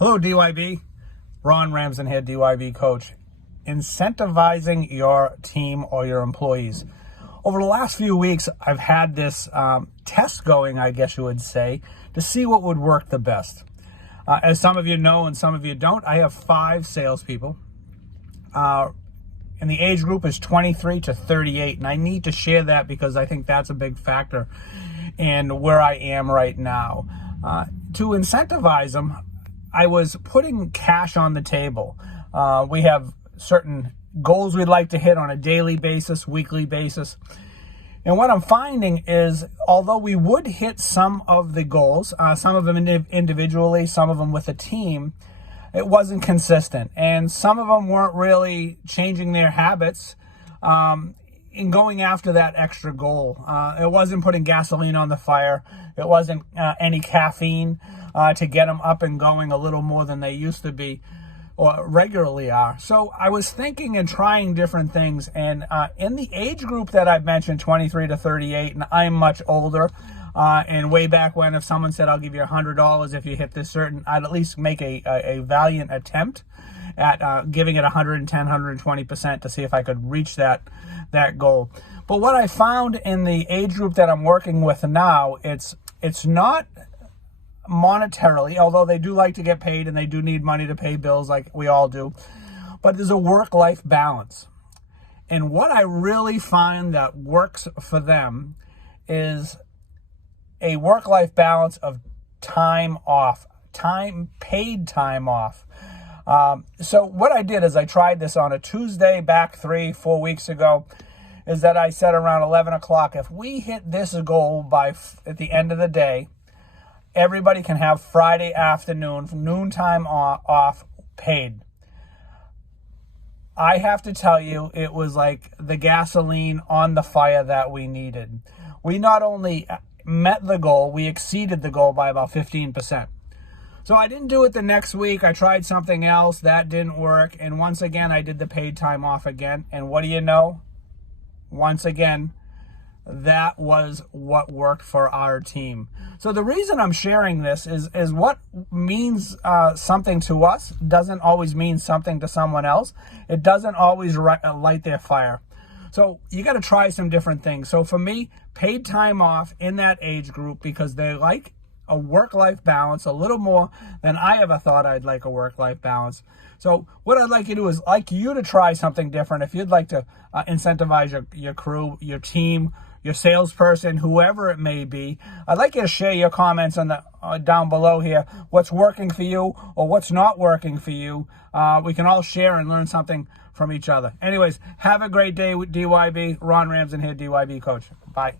Hello, DYB. Ron Ramsden here, DYB coach. Incentivizing your team or your employees. Over the last few weeks, I've had this test going, I guess you would say, to see what would work the best. As some of you know and some of you don't, I have 5 salespeople. And the age group is 23 to 38. And I need to share that because I think that's a big factor in where I am right now. To incentivize them, I was putting cash on the table. We have certain goals we'd like to hit on a daily basis, weekly basis. And what I'm finding is, although we would hit some of the goals, some of them individually, some of them with a team, it wasn't consistent. And some of them weren't really changing their habits in going after that extra goal. It wasn't putting gasoline on the fire. It wasn't any caffeine to get them up and going a little more than they used to be or regularly are. So I was thinking and trying different things. And in the age group that I've mentioned, 23 to 38, and I'm much older, and way back when, if someone said, I'll give you $100 if you hit this certain, I'd at least make a valiant attempt at giving it 110, 120% to see if I could reach that goal. But what I found in the age group that I'm working with now, it's not monetarily, although they do like to get paid and they do need money to pay bills like we all do, but there's a work-life balance. And what I really find that works for them is a work-life balance of time off, paid time off. So what I did is I tried this on a Tuesday back 3-4 weeks ago, is that I said around 11 o'clock, if we hit this goal at the end of the day, everybody can have Friday afternoon, noontime off, paid. I have to tell you, it was like the gasoline on the fire that we needed. We not only met the goal, we exceeded the goal by about 15%. So I didn't do it the next week. I tried something else. That didn't work. And once again, I did the paid time off again. And what do you know? Once again, that was what worked for our team. So the reason I'm sharing this is what means something to us doesn't always mean something to someone else. It doesn't always light their fire. So you got to try some different things. So for me, paid time off in that age group, because they like a work-life balance a little more than I ever thought I'd like a work-life balance. So what I'd like you to do is like you to try something different. If you'd like to incentivize your crew, your team, your salesperson, whoever it may be, I'd like you to share your comments on the down below here. What's working for you or what's not working for you. We can all share and learn something from each other. Anyways, have a great day with DYB. Ron Ramsden here, DYB coach. Bye.